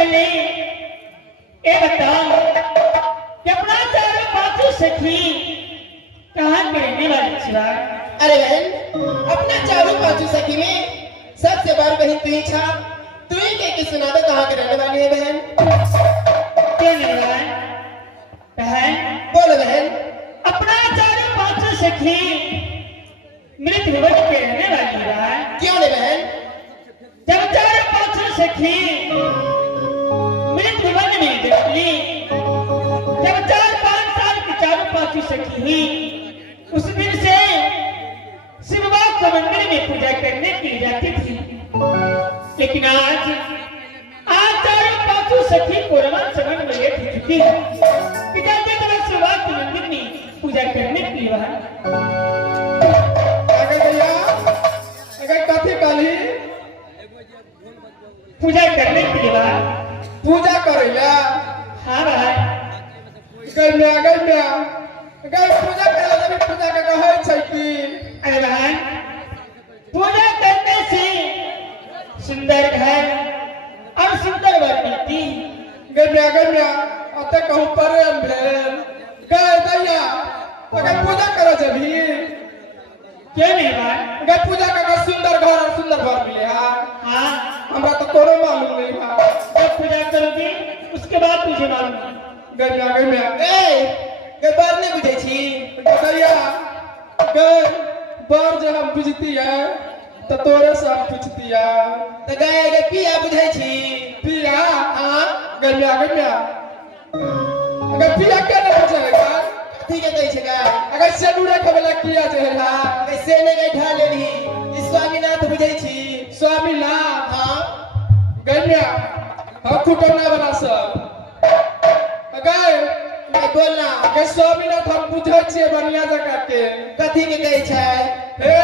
पहले ये बताओ कि अपना चारों पांचों सखी कहाँ के रहने वाली छिवा? अरे बहन, अपना चारों पांचों सखी में सबसे बड़ बहन तू ही छा। तू ही के सुना दो कहाँ के रहने वाली है बहन? क्यों नहीं बहन? बहन बोलो बहन। अपना चारों पांचों सखी मृत भवन के रहने वाली है। क्यों नहीं बहन? जब चारों पांचों सखी मृत भवन में निकली, जब 4-5 साल की चारों पांचों सखी हुई, उस दिन से शिवबा को मंदिर में पूजा करने की जाती थी। लेकिन आज चारों पांचों सखी को रमन समन में लेट हो चुकी है कि जाते समय शिवबा के मंदिर में पूजा करने के लिए वहां कथी काली पूजा करने के लिए वहां पूजा करेला। हाँ भाई पूजा करेला जब पूजा के कहै छै कि अरे भाई पूजा करने से सुंदर घर और सुंदर वर मिलती। गम्या अते कहूं प्रेम भेल गए दैया अगर पूजा करो जभी क्यों नहीं भाई? अगर पूजा का सुंदर घर और सुंदर घर मिले हाँ हमरा तो कोनो मालूम नहीं है। जब पूजा करोगे उसके बाद तुझे मालूम। गम्या ए बार नहीं बुझे छी दैया गए बार जो हम बुझती है तो तोरे से हम पूछती है तो गए पिया बुझे छी पिया। हां गम्या अगर पिया के नहीं बुझेगा ठीक है कहि छगा अगर सेनुरे खबला किया जेला कैसे ने गई ढा लेली स्वामीनाथ बुझे छी स्वामीनाथ। हां गम्या हम कुटना वाला सब गए मैं बोलना के स्वामीनाथ हम बुझे छी बढ़िया जगह के कथी के कहै छै हे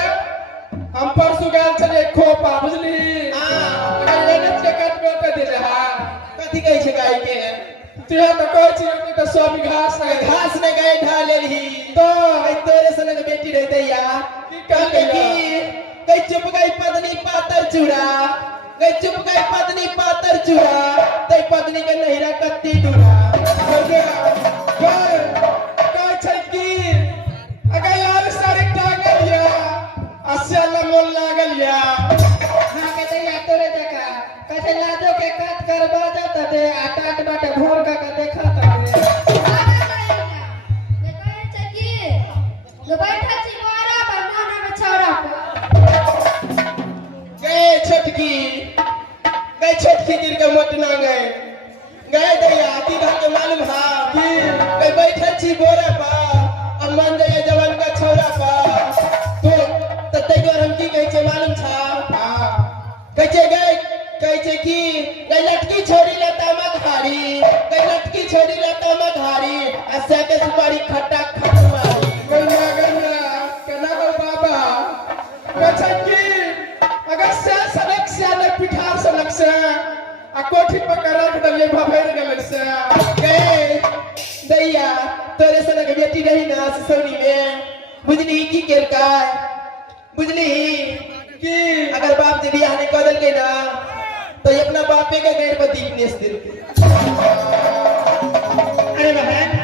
हम परसु गेल छले खोपा बुझली। हां अगर लेने के काट के देले हां कथी कहै छै गाय के तुहे तो कहै छी कि स्वामी घास ने गए ढा लेली तो तोरे सने के बेटी रह दैया की कहै की कई चुप गई पत्नी पातर चूड़ा गई चुप गई पत्नी पातर चूड़ा तै पत्नी के नहिरा कत्ती दूरा कहै छै की अगर यार सारे टांगल या असल मोल लागल या हां के दैया तोरे देखा कैसे लाजो के काट कर बाजा तटे आटा बाटे भोर का देखा तटे ये कहै छै कि जो बैठा छी मोरा पर मोना में छौरा पर गए छोटकी गिर के मोटना गए दैया ती घर के मालूम है कि गए बैठे छी बोरा पर और मन जाए जवान का छौरा पर तो तैयोर हम की कहै छै मालूम छा। हां कहै छै कि गए लटकी छोड़ी लता मधारी गए लटकी छोड़ी लता मधारी आ सेके सुपारी खट्टा खट मारी गन्ना केना हो बाबा कहै कि अगर से सनक से न पिठार सनक से आ कोठी पर रख दलिए भभैर गेल से गए दैया तोरे सनक बेटी रही ना ससुरी में बुझली की केलका बुझली कि अगर बाप जी बियाह नहीं कर के ना तो ये अपना बापे के गैर पर दीप नेस दिल। अरे बहन